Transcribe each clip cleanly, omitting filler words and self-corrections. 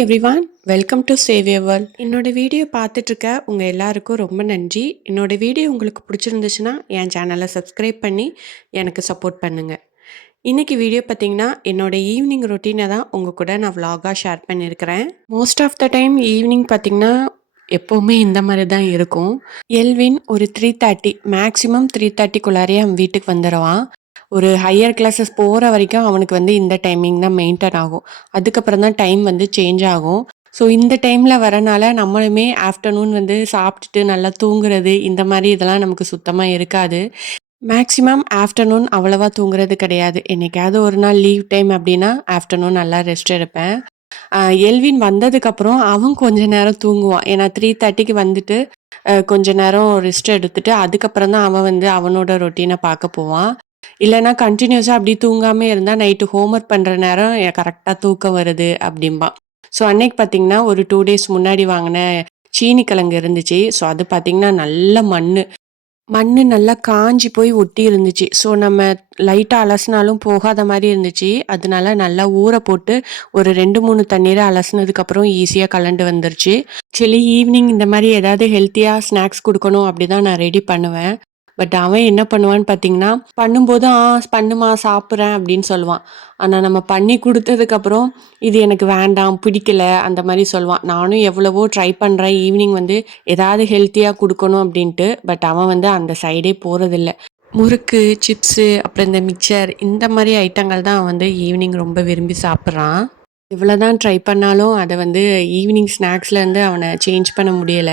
Everyone, welcome to save your world. என்னோட video பார்த்துட்டு இருக்க உங்கள் எல்லாருக்கும் ரொம்ப நன்றி. என்னோட வீடியோ உங்களுக்கு பிடிச்சிருந்துச்சுன்னா என் சேனலை சப்ஸ்கிரைப் பண்ணி எனக்கு சப்போர்ட் பண்ணுங்கள். இன்னைக்கு வீடியோ பார்த்தீங்கன்னா என்னோட ஈவினிங் ரொட்டீனை தான் உங்கள் கூட நான் vlog-ஆ ஷேர் பண்ணியிருக்கிறேன். Most of the time evening பார்த்தீங்கன்னா எப்போவுமே இந்த மாதிரி தான் இருக்கும். எல்வின் ஒரு 3:30 மேக்ஸிமம் 3:30க்குள்ளாரே அவன் வீட்டுக்கு வந்துடுவான். ஒரு ஹையர் கிளாஸஸ் போகிற வரைக்கும் அவனுக்கு வந்து இந்த டைமிங் தான் மெயின்டைன் ஆகும். அதுக்கப்புறம் தான் டைம் வந்து சேஞ்ச் ஆகும். ஸோ இந்த டைமில் வரனால நம்மளுமே ஆஃப்டர்நூன் வந்து சாப்பிட்டுட்டு நல்லா தூங்குறது இந்த மாதிரி இதெல்லாம் நமக்கு சுத்தமாக இருக்காது. மேக்ஸிமம் ஆஃப்டர்நூன் அவ்வளவா தூங்குறது கிடையாது. என்னைக்காவது ஒரு நாள் லீவ் டைம் அப்படின்னா ஆஃப்டர்நூன் நல்லா ரெஸ்ட் எடுப்பேன். எல்வின் வந்ததுக்கப்புறம் அவன் கொஞ்ச நேரம் தூங்குவான். ஏன்னா 3:30க்கு வந்துட்டு கொஞ்ச நேரம் ரெஸ்ட் எடுத்துட்டு அதுக்கப்புறம் தான் அவன் வந்து அவனோட ரொட்டீனை பார்க்க போவான். இல்லைன்னா கண்டினியூஸா அப்படி தூங்காம இருந்தா நைட்டு ஹோம்ஒர்க் பண்ற நேரம் கரெக்டா தூக்கம் வருது அப்படிம்பான். ஸோ அன்னைக்கு பார்த்தீங்கன்னா ஒரு 2 டேஸ் முன்னாடி வாங்கின சீனி கிழங்கு இருந்துச்சு. ஸோ அது பார்த்தீங்கன்னா நல்ல மண்ணு நல்லா காஞ்சி போய் ஒட்டி இருந்துச்சு. ஸோ நம்ம லைட்டா அலசுனாலும் போகாத மாரி இருந்துச்சு. அதனால நல்லா ஊற போட்டு ஒரு 2, 3 தண்ணீர அலசுனதுக்கப்புறம் ஈஸியா கலண்டு வந்துருச்சு. ஆக்சுவலி ஈவினிங் இந்த மாரி ஏதாவது ஹெல்த்தியா ஸ்நாக்ஸ் குடுக்கணும் அப்படிதான் நான் ரெடி பண்ணுவேன். பட் அவன் என்ன பண்ணுவான்னு பார்த்தீங்கன்னா, பண்ணும்போது பண்ணுமா சாப்பிடுறேன்" அப்படின்னு சொல்லுவான். ஆனா நம்ம பண்ணி குடுத்ததுக்கப்புறம், "இது எனக்கு வேண்டாம், பிடிக்கல" அந்த மாரி சொல்லுவான். நானும் எவ்வளவோ ட்ரை பண்றேன் ஈவினிங் வந்து ஏதாவது ஹெல்த்தியா குடுக்கணும் அப்படின்ட்டு. பட் அவன் வந்து அந்த சைடே போறதில்ல. முறுக்கு, சிப்ஸு, அப்புறம் இந்த மிக்சர் இந்த மாரி ஐட்டங்கள் தான் அவன் வந்து ஈவினிங் ரொம்ப விரும்பி சாப்பிடுறான். எவ்வளோதான் ட்ரை பண்ணாலும் அத வந்து ஈவினிங் ஸ்நாக்ஸ்லேருந்து அவன சேஞ்ச் பண்ண முடியல.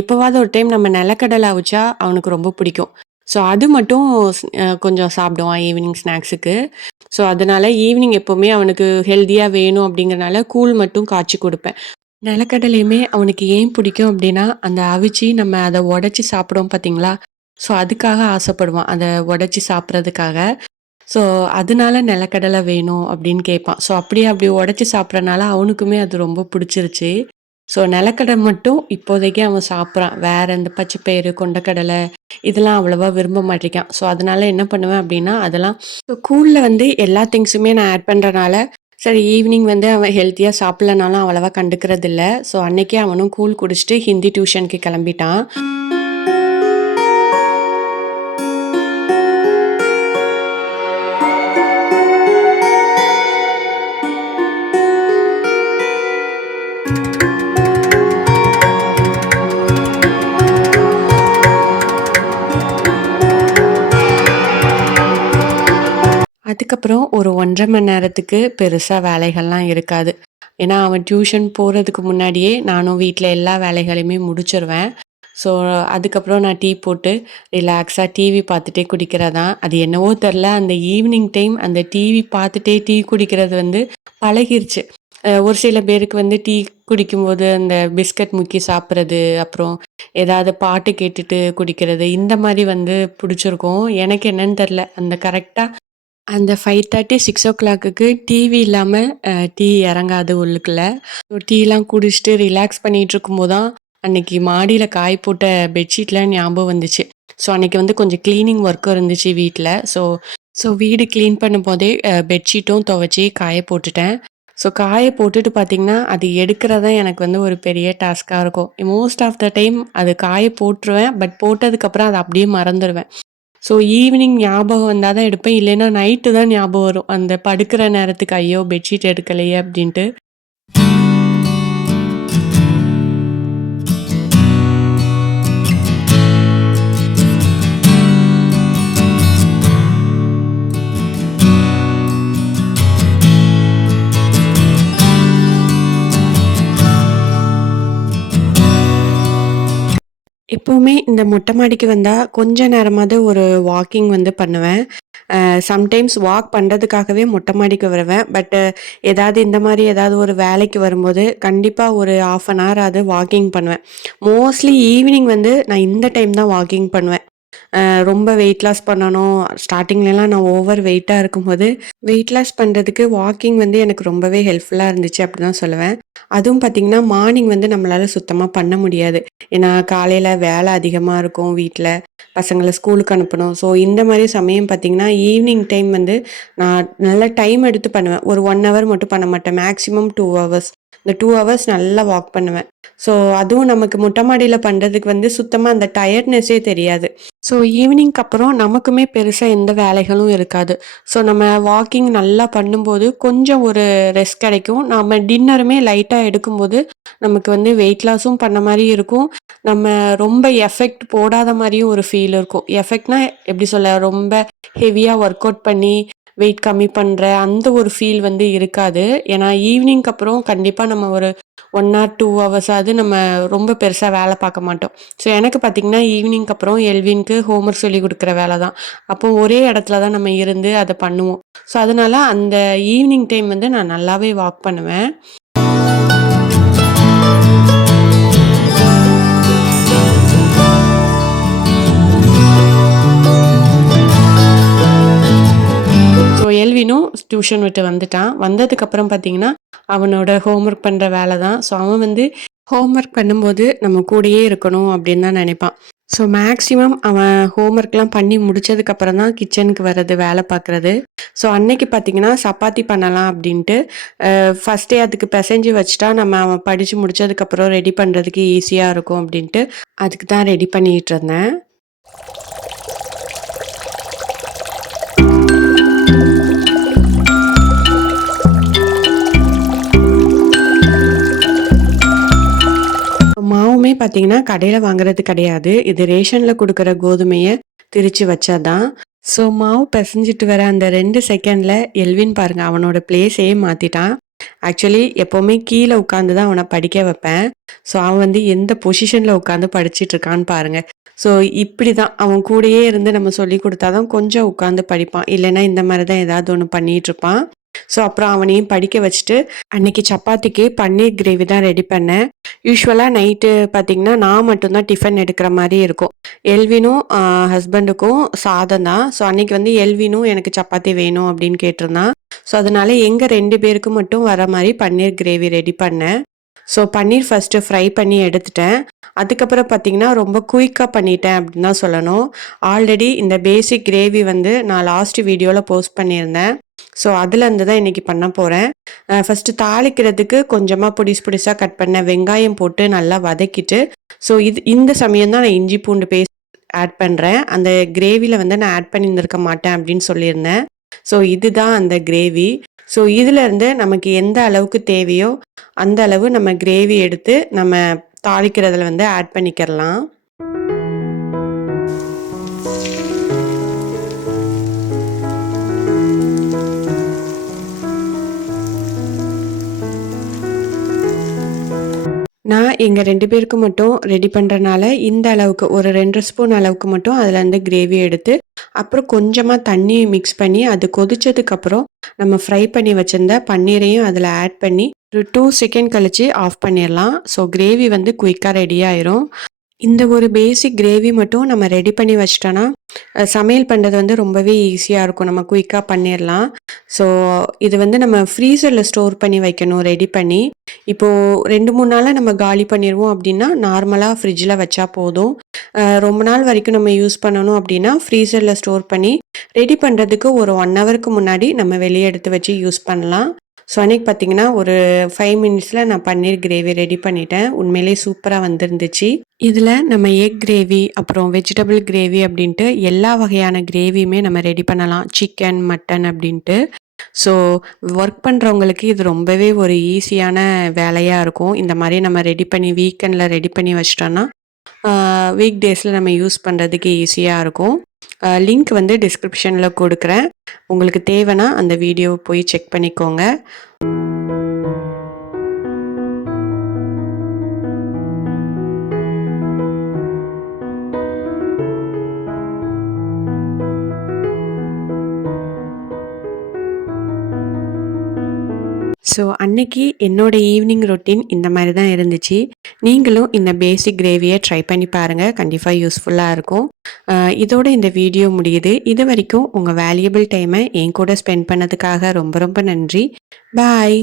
எப்போவாவது ஒரு டைம் நம்ம நிலக்கடலை அவிச்சா அவனுக்கு ரொம்ப பிடிக்கும். ஸோ அது மட்டும் கொஞ்சம் சாப்பிடுவான் ஈவினிங் ஸ்நாக்ஸுக்கு. ஸோ அதனால ஈவினிங் எப்போவுமே அவனுக்கு ஹெல்தியா வேணும் அப்படிங்கிறனால கூழ் மட்டும் காய்ச்சி குடுப்பேன். நிலக்கடலையுமே அவனுக்கு ஏன் பிடிக்கும் அப்படின்னா, அந்த அவிச்சு நம்ம அத உடைச்சு சாப்பிடுவோம் பார்த்தீங்களா? ஸோ அதுக்காக ஆசைப்படுவான். அத உடைச்சு சாப்பிட்றதுக்காக. ஸோ, அதனால நிலக்கடலை வேணும் அப்படின்னு கேட்பான். ஸோ, அப்படி உடைச்சு சாப்பிட்றனால அவனுக்குமே அது ரொம்ப பிடிச்சிருச்சு. ஸோ, நிலக்கடலை மட்டும் இப்போதைக்கு அவன் சாப்பிட்றான். வேற இந்த பச்சைப்பயிறு, கொண்டைக்கடலை இதெல்லாம் அவ்வளவா விரும்ப மாட்டேங்கான். ஸோ, அதனால என்ன பண்ணுவேன் அப்படின்னா, அதெல்லாம் கூழ்ல வந்து எல்லா திங்ஸுமே நான் ஆட் பண்றனால, சரி ஈவினிங் வந்து அவன் ஹெல்த்தியா சாப்பிடலனாலும் அவ்வளவா கண்டுக்கிறதில்ல. ஸோ, அன்னைக்கே அவனும் கூழ் குடிச்சிட்டு ஹிந்தி டியூஷனுக்கு கிளம்பிட்டான். அதுக்கப்புறம் ஒரு 1 1/2 மணி நேரத்துக்கு பெருசா வேலைகள்லாம் இருக்காது. ஏன்னா, அவன் டியூஷன் போறதுக்கு முன்னாடியே நானும் வீட்ல எல்லா வேலைகளையுமே முடிச்சுருவேன். ஸோ, அதுக்கப்புறம் நான் டீ போட்டு ரிலாக்ஸா டிவி பார்த்துட்டே குடிக்கிறது தான். அது என்னவோ தெர்ல, அந்த ஈவினிங் டைம் அந்த டிவி பார்த்துட்டே டீ குடிக்கிறது வந்து பழகிருச்சு. ஒரு சில பேருக்கு வந்து டீ குடிக்கும்போது அந்த பிஸ்கட் முக்கி சாப்பிட்றது, அப்புறம் ஏதாவது பாட்டு கேட்டுட்டு குடிக்கிறது, இந்த மாரி வந்து பிடிச்சிருக்கும். எனக்கு என்னன்னு தெர்ல. அந்த கரெக்ட்டா அந்த 5:30, 6:00க்கு டிவி இல்லாம டீ இறங்காது உள்ளுக்குள்ள. ஸோ டீலாம் குடிச்சிட்டு ரிலாக்ஸ் பண்ணிட்டு இருக்கும்போது தான், அன்னைக்கு மாடியில காய போட்ட பெட்ஷீட்லாம் ஞாபகம் வந்துச்சு. ஸோ அன்னைக்கு வந்து கொஞ்சம் கிளீனிங் ஒர்க்கும் இருந்துச்சு வீட்ல. ஸோ ஸோ வீடு கிளீன் பண்ணும்போதே பெட்ஷீட்டும் துவைச்சு காய போட்டுட்டேன். ஸோ காய போட்டுட்டு பார்த்தீங்கன்னா, அது எடுக்கிறது தான் எனக்கு வந்து ஒரு பெரிய டாஸ்க்கா இருக்கும். மோஸ்ட் ஆஃப் த டைம் அது காய போட்டுருவேன். பட் போட்டதுக்கப்புறம் அத அப்படியே மறந்துருவேன். ஸோ ஈவினிங் ஞாபகம் வந்தா தான் எடுப்பேன். இல்லைன்னா நைட்டு தான் ஞாபகம் வரும். அந்த படுக்கிற நேரத்துக்கு, ஐயோ! பெட்ஷீட் எடுக்கலையே அப்டின்ட்டு. எப்பவுமே இந்த மொட்டை மாடிக்கு வந்தா, கொஞ்ச நேரமாவது ஒரு வாக்கிங் வந்து பண்ணுவேன். சம்டைம்ஸ் வாக் பண்றதுக்காகவே மொட்டை மாடிக்கு வருவேன். பட் ஏதாவது இந்த மாரி ஏதாவது ஒரு வேலைக்கு வரும்போது, கண்டிப்பா ஒரு 1/2 அன் ஹவர் ஆவது வாக்கிங் பண்ணுவேன். மோஸ்ட்லி ஈவினிங் வந்து நான் இந்த டைம் தான் வாக்கிங் பண்ணுவேன். ரொம்ப வெயிட் லாஸ் பண்ணணும். ஸ்டார்ட்டிங்லலாம் நான் ஓவர் வெயிட்டா இருக்கும்போது, வெயிட் லாஸ் பண்றதுக்கு வாக்கிங் வந்து எனக்கு ரொம்பவே ஹெல்ப்ஃபுல்லா இருந்துச்சு அப்படி தான் சொல்லுவேன். அதுவும் பார்த்தீங்கன்னா, மார்னிங் வந்து நம்மளால சுத்தமா பண்ண முடியாது. ஏன்னா, காலையில வேலை அதிகமா இருக்கும் வீட்ல. பசங்கள ஸ்கூலுக்கு அனுப்பணும். ஸோ, இந்த மாரி சமயம் பார்த்தீங்கன்னா, ஈவினிங் டைம் வந்து நான் நல்லா டைம் எடுத்து பண்ணுவேன். ஒரு 1 ஹவர் மட்டும் பண்ண மாட்டேன். Maximum 2 hours. இந்த 2 ஹவர்ஸ் நல்லா வாக் பண்ணுவேன். ஸோ அதுவும் நமக்கு மொட்டை மாடியில பண்றதுக்கு வந்து சுத்தமா அந்த டயர்ட்னஸே தெரியாது. ஸோ ஈவினிங்க்கு அப்புறம் நமக்குமே பெருசா எந்த வேலைகளும் இருக்காது. ஸோ நம்ம வாக்கிங் நல்லா பண்ணும்போது கொஞ்சம் ஒரு ரெஸ்ட் கிடைக்கும். நாம டின்னருமே லைட்டா எடுக்கும்போது நமக்கு வந்து வெயிட் லாஸும் பண்ண மாரி இருக்கும். நம்ம ரொம்ப எஃபெக்ட் போடாத மாரியும் ஒரு ஃபீல் இருக்கும். எஃபெக்ட்னா எப்படி சொல்ல? ரொம்ப ஹெவியா ஒர்க் அவுட் பண்ணி வெயிட் கம்மி பண்ற அந்த ஒரு ஃபீல் வந்து இருக்காது. ஏன்னா ஈவினிங்க்கு அப்புறம் கண்டிப்பா நம்ம ஒரு 1 ஆர் 2 ஹவர்ஸாவது நம்ம ரொம்ப பெருசா வேலை பார்க்க மாட்டோம். ஸோ எனக்கு பார்த்தீங்கன்னா, ஈவினிங்க்கு அப்புறம் எல்வின்க்கு ஹோம் ஒர்க் சொல்லிக் குடுக்குற வேலை தான். அப்போ ஒரே இடத்துல தான் நம்ம இருந்து அத பண்ணுவோம். ஸோ அதனால அந்த ஈவினிங் டைம் வந்து நான் நல்லாவே வாக் பண்ணுவேன். ஸோ எல்வினும் டியூஷன் விட்டு வந்துட்டான். வந்ததுக்கப்புறம் பார்த்தீங்கன்னா, அவனோட ஹோம் ஒர்க் பண்ற வேலை தான். ஸோ அவன் வந்து ஹோம் ஒர்க் பண்ணும்போது நம்ம கூடயே இருக்கணும் அப்படின்னு தான் நினைப்பான். ஸோ மேக்ஸிமம் அவன் ஹோம் ஒர்க்லாம் பண்ணி முடிச்சதுக்கப்புறம் தான் கிச்சனுக்கு வர்றது, வேலை பார்க்குறது. ஸோ அன்னைக்கு பார்த்தீங்கன்னா, சப்பாத்தி பண்ணலாம் அப்படின்ட்டு ஃபர்ஸ்ட்டே அதுக்கு பெசஞ்சு வச்சுட்டா நம்ம அவன் படிச்சு முடிச்சதுக்கப்புறம் ரெடி பண்ணுறதுக்கு ஈஸியா இருக்கும் அப்படின்ட்டு, அதுக்கு தான் ரெடி பண்ணிட்டு இருந்தேன். மாவுமே பார்த்தீங்கன்னா, கடையில வாங்குறது கிடையாது. இது ரேஷன்ல குடுக்குற கோதுமைய திரிச்சு வச்சது தான். ஸோ மாவு பெசஞ்சிட்டு வர அந்த 2 செகண்ட்ல எல்வின் பாருங்க அவனோட பிளேஸையே மாத்திட்டான். ஆக்சுவலி எப்பவுமே கீழ உட்காந்து தான் அவன படிக்க வைப்பேன். ஸோ அவன் வந்து எந்த பொசிஷன்ல உட்காந்து படிச்சுட்டு இருக்கான்னு பாருங்க. ஸோ இப்படிதான் அவன் கூடயே இருந்து நம்ம சொல்லிக் குடுத்தா தான் கொஞ்சம் உட்காந்து படிப்பான். இல்லைன்னா இந்த மாரி தான் ஏதாவது ஒண்ணு பண்ணிட்டு இருப்பான். ஸோ அப்புறம் அவனையும் படிக்க வச்சுட்டு, அன்னைக்கு சப்பாத்திக்கு பன்னீர் கிரேவி தான் ரெடி பண்ணேன். யூசுவலா நைட்டு பார்த்தீங்கன்னா, நான் மட்டும் தான் டிஃபன் எடுக்கிற மாரி இருக்கும். எல்வினும் ஹஸ்பண்டுக்கும் சாதம் தான். ஸோ அன்னைக்கு வந்து எல்வினும் எனக்கு சப்பாத்தி வேணும் அப்படின்னு கேட்டிருந்தான். ஸோ அதனால எங்க 2 பேருக்கு மட்டும் வர மாரி பன்னீர் கிரேவி ரெடி பண்ணேன். ஸோ பன்னீர் ஃபர்ஸ்ட்டு ஃப்ரை பண்ணி எடுத்துட்டேன். அதுக்கப்புறம் பார்த்தீங்கன்னா, ரொம்ப குயிக்கா பண்ணிட்டேன் அப்படின்னு தான் சொல்லணும். ஆல்ரெடி இந்த பேசிக் கிரேவி வந்து நான் லாஸ்ட் வீடியோல போஸ்ட் பண்ணியிருந்தேன். ஸோ அதுலேருந்து தான் இன்னைக்கு பண்ண போறேன். ஃபர்ஸ்ட்டு தாளிக்கிறதுக்கு கொஞ்சமா பொடிசு பொடிசா கட் பண்ண வெங்காயம் போட்டு நல்லா வதக்கிட்டு, ஸோ இந்த சமயம் தான் நான் இஞ்சி பூண்டு பேஸ்ட் ஆட் பண்றேன். அந்த கிரேவில வந்து நான் ஆட் பண்ணியிருந்திருக்க மாட்டேன் அப்படின்னு சொல்லியிருந்தேன். ஸோ இதுதான் அந்த கிரேவி. ஸோ இதுலேருந்து நமக்கு எந்த அளவுக்கு தேவையோ, அந்த அளவு நம்ம கிரேவி எடுத்து நம்ம தாளிக்கிறதுல வந்து ஆட் பண்ணிக்கிறலாம். நான் எங்க 2 பேருக்கு மட்டும் ரெடி பண்றனால, இந்த அளவுக்கு ஒரு 2 ஸ்பூன் அளவுக்கு மட்டும் அதுலேருந்து கிரேவி எடுத்து, அப்புறம் கொஞ்சமா தண்ணி மிக்ஸ் பண்ணி, அது கொதிச்சதுக்கப்புறம் நம்ம ஃப்ரை பண்ணி வச்சிருந்த பன்னீரையும் அதில ஆட் பண்ணி, ஒரு 2 செகண்ட் கழிச்சு ஆஃப் பண்ணிறலாம். ஸோ கிரேவி வந்து குயிக்கா ரெடி ஆயிரும். இந்த ஒரு பேசிக் கிரேவி மட்டும் நம்ம ரெடி பண்ணி வச்சுட்டோன்னா, சமையல் பண்ணுறது வந்து ரொம்பவே ஈஸியா இருக்கும். நம்ம குயிக்கா பண்ணிறலாம். ஸோ இது வந்து நம்ம ஃப்ரீசர்ல ஸ்டோர் பண்ணி வைக்கணும் ரெடி பண்ணி. இப்போ 2, 3 நாளா நம்ம காலி பண்ணிருவோம் அப்டின்னா, நார்மலா ஃப்ரிட்ஜ்ல வச்சா போதும். ரொம்ப நாள் வரைக்கும் நம்ம யூஸ் பண்ணணும் அப்டின்னா, ஃப்ரீசர்ல ஸ்டோர் பண்ணி ரெடி பண்றதுக்கு ஒரு 1 ஹவருக்கு முன்னாடி நம்ம வெளிய எடுத்து வச்சு யூஸ் பண்ணலாம். ஸோ அன்னைக்கு பார்த்தீங்கன்னா, ஒரு 5 மினிட்ஸ்ல நான் பன்னீர் கிரேவி ரெடி பண்ணிட்டேன். உண்மையிலேயே சூப்பரா வந்திருந்துச்சு. இதில நம்ம எக் கிரேவி, அப்புறம் வெஜிடபிள் கிரேவி அப்டின்ட்டு எல்லா வகையான கிரேவியுமே நம்ம ரெடி பண்ணலாம். சிக்கன், மட்டன் அப்டின்ட்டு. ஸோ ஒர்க் பண்றவங்களுக்கு இது ரொம்பவே ஒரு ஈஸியான வேலையா இருக்கும். இந்த மாரி நம்ம ரெடி பண்ணி வீக்கெண்ட்ல ரெடி பண்ணி வச்சுட்டோம்னா, வீக் டேஸ்ல நம்ம யூஸ் பண்றதுக்கு ஈஸியா இருக்கும். லிங்க் வந்து டிஸ்கிரிப்ஷன்ல குடுக்குறேன். உங்களுக்கு தேவைன்னா அந்த வீடியோவ போய் செக் பண்ணிக்கோங்க. ஸோ அன்னைக்கு என்னோட ஈவினிங் ரொட்டீன் இந்த மாரி தான் இருந்துச்சு. நீங்களும் இந்த பேசிக் கிரேவிய ட்ரை பண்ணி பாருங்க. கண்டிப்பா யூஸ்ஃபுல்லா இருக்கும். இதோட இந்த வீடியோ முடியுது. இதுவரைக்கும் உங்க வேல்யூபிள் டைம என் கூட ஸ்பெண்ட் பண்ணதுக்காக ரொம்ப ரொம்ப நன்றி. பாய்.